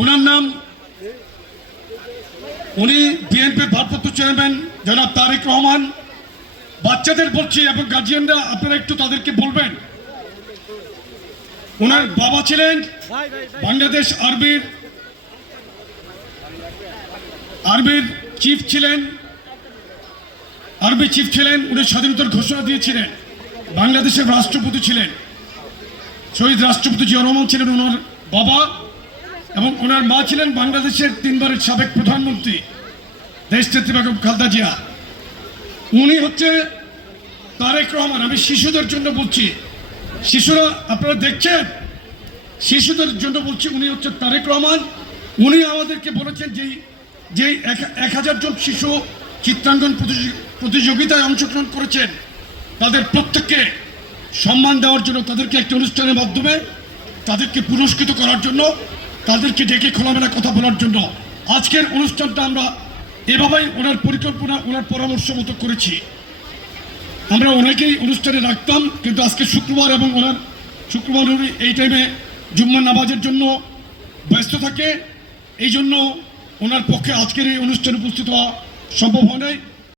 ওনার নাম, উনি বিএনপির ভারপ্রাপ্ত চেয়ারম্যান জনাব তারেক রহমান। বাচ্চাদের বলছি এবং গার্জিয়ানরা আপনারা একটু তাদেরকে বলবেন। ওনার বাবা ছিলেন বাংলাদেশ আর্মির আর্মির চিফ ছিলেন। আর্মি চিফ ছিলেন, উনি স্বাধীনতার ঘোষণা দিয়েছিলেন। বাংলাদেশের রাষ্ট্রপতি ছিলেন। শহীদ রাষ্ট্রপতি জিয়া রহমান ছিলেন ওনার বাবা। এবং ওনার মা ছিলেন বাংলাদেশের তিনবারের সাবেক প্রধানমন্ত্রী দেশনেত্রী বেগম খালদা জিয়া। উনি হচ্ছে তারেক রহমান। আমি শিশুদের জন্য বলছি, শিশুরা, আপনারা দেখছেন? শিশুদের জন্য বলছি, উনি হচ্ছে তারেক রহমান। উনি আমাদেরকে বলেছেন যে যেই এক হাজার জন শিশু চিত্রাঙ্কন প্রতিযোগি- প্রতিযোগিতায় অংশগ্রহণ করেছেন, তাদের প্রত্যেককে সম্মান দেওয়ার জন্য, তাদেরকে একটি অনুষ্ঠানের মাধ্যমে তাদেরকে পুরস্কৃত করার জন্য তাদেরকে ডেকে খোলামেলা কথা বলার জন্য আজকের অনুষ্ঠানটা আমরা এভাবেই ওনার পরিকল্পনা, ওনার পরামর্শ মতো করেছি। আমরা অনেকেই অনুষ্ঠানে রাখতাম, কিন্তু আজকে শুক্রবার এবং ওনার শুক্রবার উনি এই টাইমে জুম্মা নামাজের জন্য ব্যস্ত থাকে। এই জন্য ওনার পক্ষে আজকের এই অনুষ্ঠানে উপস্থিত হওয়া সম্ভব হয় নাই।